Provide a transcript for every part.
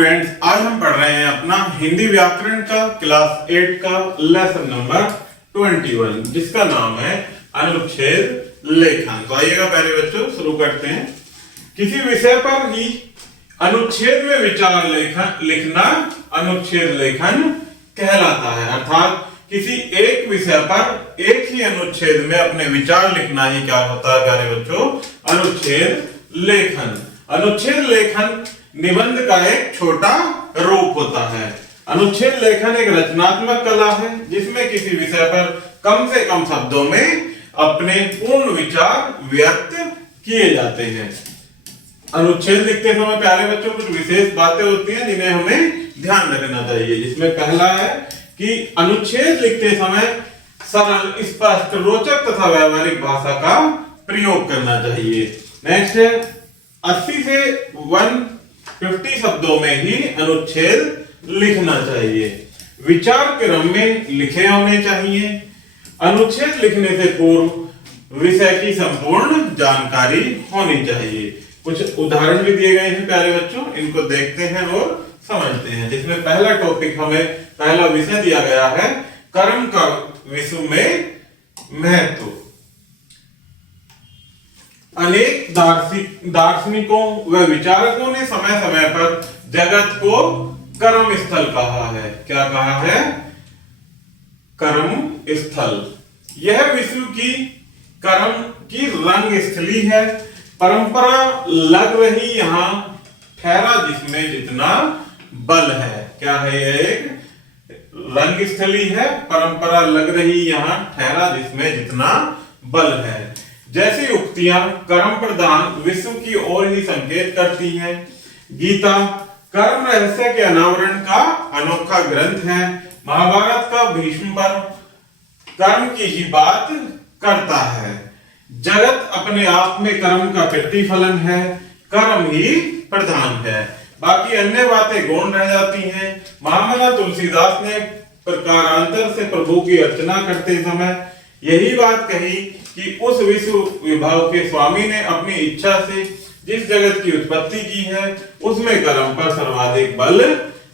Students, आज हम पढ़ रहे हैं अपना हिंदी व्याकरण का क्लास 8 का लेसन नंबर 21 जिसका नाम है अनुच्छेद लेखन। तो आइएगा पहले बच्चों शुरू करते हैं। किसी विषय पर ही अनुच्छेद में विचार लिखना अनुच्छेद लेखन कहलाता है। अर्थात किसी एक विषय पर एक ही अनुच्छेद में अपने विचार लिखना ही क्या होता है प्यारे बच्चों, अनुच्छेद लेखन। अनुच्छेद लेखन निबंध का एक छोटा रूप होता है। अनुच्छेद लेखन एक रचनात्मक कला है जिसमें किसी विषय पर कम से कम शब्दों में अपने पूर्ण विचार व्यक्त किए जाते हैं। अनुच्छेद लिखते समय प्यारे बच्चों कुछ विशेष बातें होती हैं जिन्हें हमें ध्यान रखना चाहिए, जिसमें पहला है कि अनुच्छेद लिखते समय सरल, स्पष्ट, रोचक तथा व्यवहारिक भाषा का प्रयोग करना चाहिए। नेक्स्ट है 80 से 150 शब्दों में ही अनुच्छेद लिखना चाहिए। विचार क्रम में लिखे होने चाहिए। अनुच्छेद लिखने से पूर्व विषय की संपूर्ण जानकारी होनी चाहिए। कुछ उदाहरण भी दिए गए हैं प्यारे बच्चों, इनको देखते हैं और समझते हैं। जिसमें पहला टॉपिक हमें पहला विषय दिया गया है कर्म का विषय में महत्व। अनेक दार्शनिकों व विचारकों ने समय समय पर जगत को कर्म स्थल कहा है। क्या कहा है? कर्म स्थल। यह विश्व की कर्म की रंग स्थली है। परंपरा लग रही यहाँ ठहरा जिसमें जितना बल है। क्या है? यह एक रंग स्थली है। परंपरा लग रही यहाँ ठहरा जिसमें जितना बल है। जैसी उक्तियां कर्म प्रधान विश्व की ओर ही संकेत करती हैं। गीता कर्म रहस्य के अनावरण का अनोखा ग्रंथ है। महाभारत का भीष्म पर कर्म की ही बात करता है। जगत अपने आप में कर्म का प्रतिफलन है। कर्म ही प्रधान है, बाकी अन्य बातें गौण रह जाती हैं। महामना तुलसीदास ने प्रकारांतर से प्रभु की अर्चना करते समय यही बात कही कि उस विश्व विभाग के स्वामी ने अपनी इच्छा से जिस जगत की उत्पत्ति की है उसमें कर्म पर सर्वाधिक बल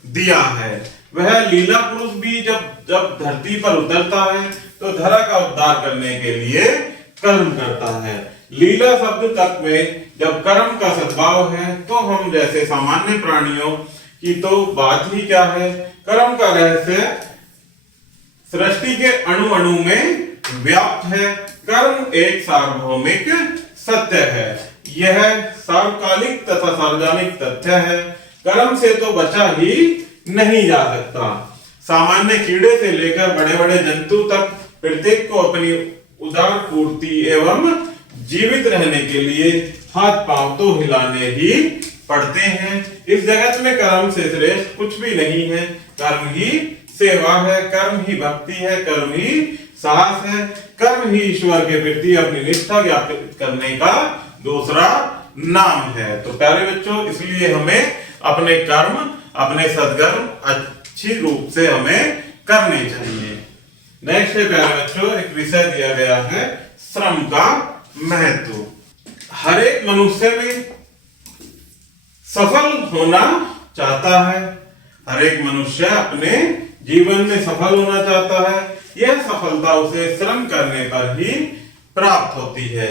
दिया है। वह लीला पुरुष भी जब धरती पर उतरता है तो धरा का उद्धार करने के लिए कर्म करता है। लीला शब्द तक में जब कर्म का सद्भाव है तो हम जैसे सामान्य प्राणियों की तो बात ही क्या है। कर्म का रहस्य सृष्टि के अणु अणु में व्याप्त है। कर्म एक सार्वभौमिक सत्य है। यह सार्वकालिक तथा सार्वजनिक तथ्य है। कर्म से तो बचा ही नहीं जा सकता। सामान्य कीड़े से लेकर बड़े बड़े जंतु तक प्रत्येक को अपनी उदार पूर्ति एवं जीवित रहने के लिए हाथ पांव तो हिलाने ही पड़ते हैं। इस जगत में कर्म से श्रेष्ठ कुछ भी नहीं है। कर्म ही सेवा है, कर्म ही भक्ति है, कर्म ही साहस है, कर्म ही ईश्वर के प्रति अपनी निष्ठा ज्ञापित करने का दूसरा नाम है। तो प्यारे बच्चों, इसलिए हमें अपने कर्म, अपने सद्कर्म अच्छी रूप से हमें करने चाहिए। नेक्स्ट है प्यारे बच्चों, एक विषय दिया गया है श्रम का महत्व। हर एक मनुष्य में सफल होना चाहता है। हर एक मनुष्य अपने जीवन में सफल होना चाहता है। यह सफलता उसे श्रम करने पर ही प्राप्त होती है,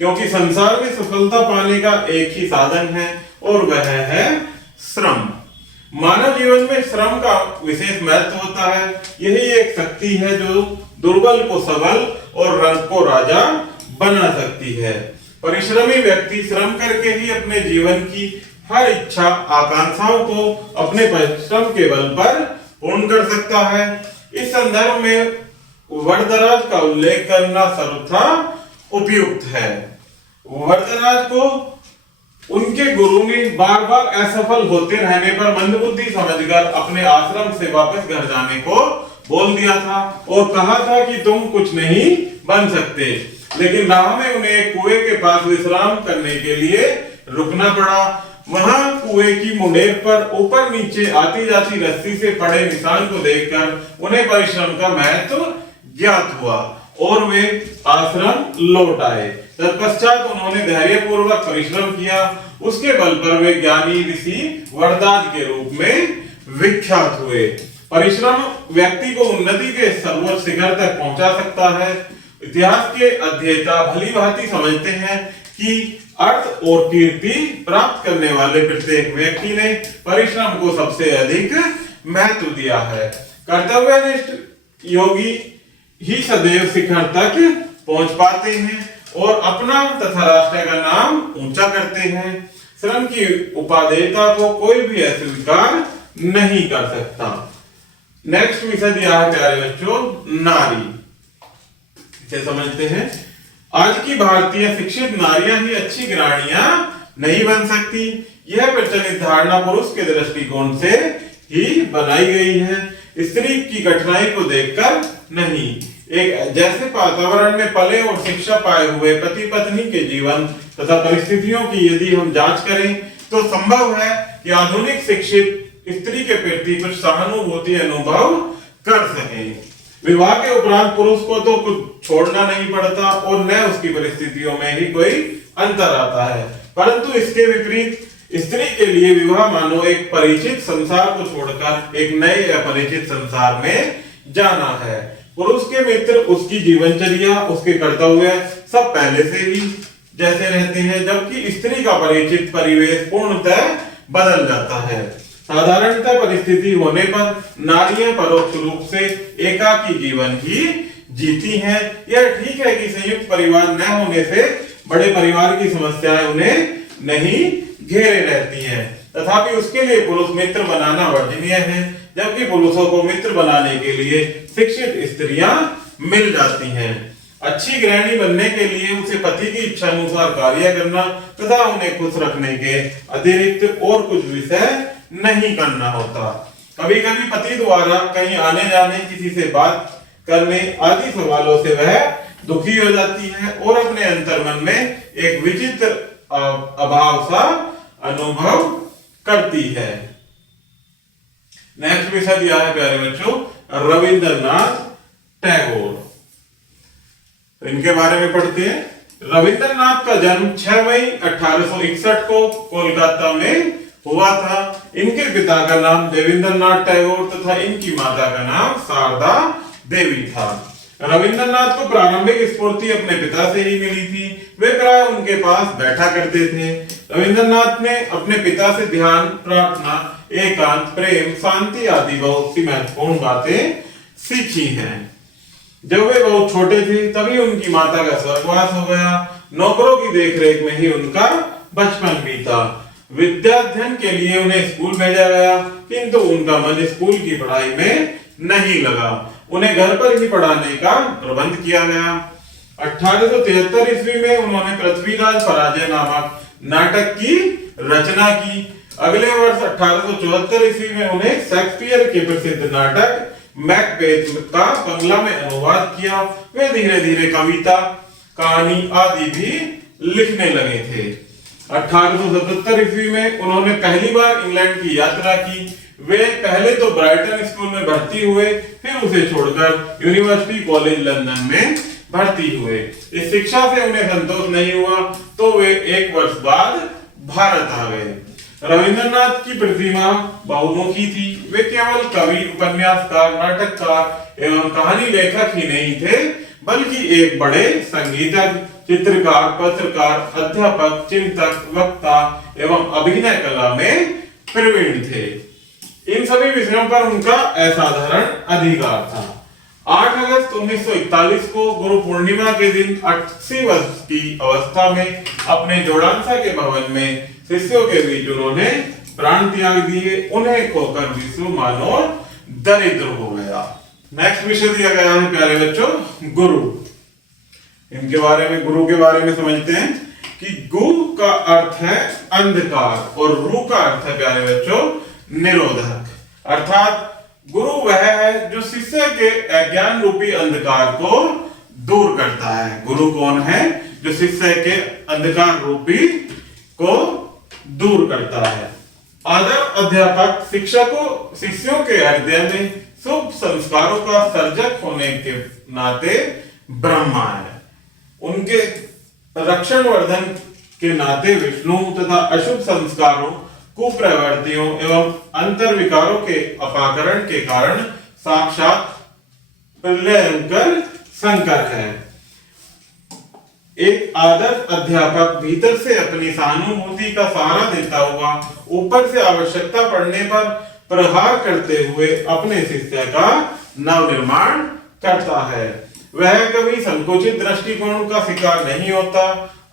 क्योंकि संसार में सफलता पाने का एक ही साधन है और वह है श्रम। मानव जीवन में श्रम का विशेष महत्व होता है। यही एक शक्ति है जो दुर्बल को सबल और रंग को राजा बना सकती है। परिश्रमी व्यक्ति श्रम करके ही अपने जीवन की हर इच्छा आकांक्षाओं को अपने परिश्रम के बल पर पूर्ण कर सकता है। इस संदर्भ में वरदराज का उल्लेख करना सर्वथा उपयुक्त है। वरदराज को उनके गुरु ने बार बार असफल होते रहने पर मंदबुद्धि समझकर अपने आश्रम से वापस घर जाने को बोल दिया था और कहा था कि तुम कुछ नहीं बन सकते। लेकिन राह में उन्हें एक कुएं के पास विश्राम करने के लिए रुकना पड़ा। वहां कुएं की मुंडेर पर ऊपर नीचे आती जाती रस्सी से पड़े निशान को देखकर उन्हें परिश्रम का महत्व ज्ञात हुआ और वे आश्रम लौट आए। तत्पश्चात उन्होंने धैर्यपूर्वक परिश्रम किया। उसके बल पर वे ज्ञानी ऋषि वरदान के रूप में विख्यात हुए। परिश्रम व्यक्ति को उन्नति के सर्वोच्च शिखर तक पहुंचा सकता है। इतिहास के अध्येता भली भांति समझते हैं कि अर्थ और कीर्ति प्राप्त करने वाले प्रत्येक व्यक्ति ने परिश्रम को सबसे अधिक महत्व दिया है। कर्तव्यनिष्ठ योगी ही सदैव शिखर तक पहुंच पाते हैं और अपना तथा राष्ट्र का नाम ऊंचा करते हैं। श्रम की उपादेयता को कोई भी अस्वीकार नहीं कर सकता। नेक्स्ट विषय दिया है प्यारे बच्चों, नारी। इसे समझते हैं। आज की भारतीय शिक्षित नारियां ही अच्छी गृहिणियां नहीं बन सकती। यह प्रचलित धारणा पुरुष के दृष्टिकोण से ही बनाई गई है, स्त्री की कठिनाई को देखकर नहीं। एक जैसे वातावरण में पले और शिक्षा पाए हुए पति पत्नी के जीवन तथा परिस्थितियों की यदि हम जांच करें तो संभव है कि आधुनिक शिक्षित स्त्री के प्रति कुछ सहानुभूति अनुभव कर सकें। विवाह के उपरांत पुरुष को तो कुछ छोड़ना नहीं पड़ता और न उसकी परिस्थितियों में ही कोई अंतर आता है, परंतु इसके विपरीत स्त्री के लिए विवाह मानो एक परिचित संसार को छोड़कर एक नए अपरिचित संसार में जाना है। पुरुष के मित्र उसकी जीवनचर्या, उसके कर्तव्य सब पहले से ही जैसे रहते हैं, जबकि स्त्री का परिचित परिवेश पूर्णतः बदल जाता है। साधारणतः परिस्थिति होने पर नारियां परोक्ष रूप से एकाकी जीवन ही जीती हैं। यह ठीक है कि संयुक्त परिवार न होने से बड़े परिवार की समस्याएं उन्हें नहीं घेरे रहती हैं, तथापि उसके लिए पुरुष मित्र बनाना वर्जनीय है, जबकि पुरुषों को मित्र बनाने के लिए शिक्षित स्त्रियां मिल जाती हैं। अच्छी गृहिणी बनने के लिए उसे पति की इच्छा अनुसार कार्य करना तथा उन्हें खुश रखने के अतिरिक्त और कुछ विषय नहीं करना होता। कभी कभी पति द्वारा कहीं आने जाने, किसी से बात करने आदि सवालों से वह दुखी हो जाती है और अपने अंतर्मन में एक विचित्र अभाव सा अनुभव करती है। नेक्स्ट विषय दिया है प्यारे बच्चों, रविंद्रनाथ टैगोर। तो इनके बारे में पढ़ते हैं। रविंद्रनाथ का जन्म 6 मई 1861 को कोलकाता में हुआ था। इनके पिता का नाम देवेंद्रनाथ टैगोर तथा इनकी माता का नाम शारदा देवी था। रविंद्रनाथ को प्रारंभिक स्फूर्ति अपने पिता से ही मिली थी। वे प्राय उनके पास बैठा करते थे। रविंद्रनाथ ने अपने पिता से ध्यान, प्रार्थना, एकांत, प्रेम, शांति आदि बहुत सी महत्वपूर्ण बातें सीखी हैं। जब वे बहुत छोटे थे तभी उनकी माता का स्वर्गवास हो गया। नौकरों की देखरेख में ही उनका बचपन बीता। विद्याध्ययन के लिए उन्हें स्कूल भेजा गया, किंतु उनका मन स्कूल की पढ़ाई में नहीं लगा। उन्हें घर पर ही पढ़ाने का प्रबंध किया गया। 1873 ईस्वी में उन्होंने पृथ्वीराज पराजय नामक नाटक की रचना की। अगले वर्ष 1874 ईस्वी में उन्हें शेक्सपियर के प्रसिद्ध नाटक मैकबेथ का बंगला में अनुवाद किया। वे धीरे धीरे कविता, कहानी आदि भी लिखने लगे थे। 1877 ईस्वी में उन्होंने पहली बार इंग्लैंड की यात्रा की। वे पहले तो ब्राइटन स्कूल में भर्ती हुए, फिर उसे छोड़कर यूनिवर्सिटी कॉलेज लंदन में भर्ती हुए। इस शिक्षा से उन्हें संतोष नहीं हुआ तो वे 1 वर्ष बाद भारत आ गए। रविंद्रनाथ की प्रतिभा बहुमुखी थी। वे केवल कवि, उपन्यासकार, नाटककार एवं कहानी लेखक ही नहीं थे, बल्कि एक बड़े संगीतज्ञ, चित्रकार, पत्रकार, अध्यापक, चिंतक, वक्ता एवं अभिनय कला में प्रवीण थे। इन सभी विषयों पर उनका असाधारण अधिकार था। 8 अगस्त 1941 को गुरु पूर्णिमा के दिन 80 वर्ष की अवस्था में अपने जोड़ांसा के भवन में शिष्यों के बीच उन्होंने प्राण त्याग दिए। उन्हें खोकर विश्व मानो दरिद्र हो गया। नेक्स्ट विषय दिया गया है प्यारे बच्चों, गुरु। इनके बारे में, गुरु के बारे में समझते हैं कि गु का अर्थ है अंधकार और रु का अर्थ है प्यारे बच्चों निरोधक। अर्थात गुरु वह है जो शिष्य के अज्ञान रूपी अंधकार को दूर करता है। गुरु कौन है? जो शिष्य के अंधकार रूपी को दूर करता है। आदर अध्यापक शिक्षकों, शिष्यों के हृदय में शुभ संस्कारों का सर्जक होने के नाते ब्रह्मा है। उनके रक्षण वर्धन के नाते विष्णु तथा अशुभ संस्कारों, कुप्रवृत्तियों एवं अंतर विकारों के अपाकरण के कारण साक्षात प्रलयंकर शंकर है। एक आदर्श अध्यापक भीतर से अपनी सहानुभूति का सहारा देता हुआ ऊपर से आवश्यकता पड़ने पर प्रहार करते हुए अपने शिष्य का नव निर्माण करता है। वह कभी संकुचित दृष्टिकोण का शिकार नहीं होता।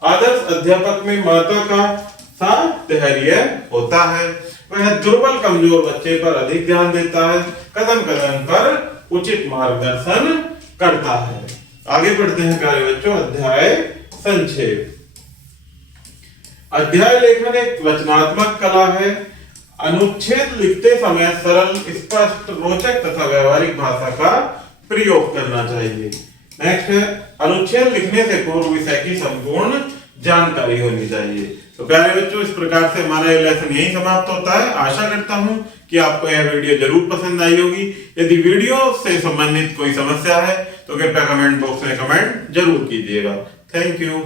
आदर्श अध्यापक में माता का साथ धैर्य होता है। वह दुर्बल कमजोर बच्चे पर अधिक ध्यान देता है, कदम कदम पर उचित मार्गदर्शन करता है। आगे बढ़ते हैं प्यारे बच्चों, अध्याय संक्षेप। अध्याय लेखन एक रचनात्मक कला है। अनुच्छेद लिखते समय सरल, स्पष्ट, रोचक तथा व्यवहारिक भाषा का प्रयोग करना चाहिए। नेक्स्ट है, अनुच्छेद लिखने से पूर्व विषय की संपूर्ण जानकारी होनी चाहिए। तो प्यारे बच्चों, इस प्रकार से हमारा ये लेसन यही समाप्त होता है। आशा करता हूं कि आपको यह वीडियो जरूर पसंद आई होगी। यदि वीडियो से संबंधित कोई समस्या है तो कृपया कमेंट बॉक्स में कमेंट जरूर कीजिएगा। Thank you.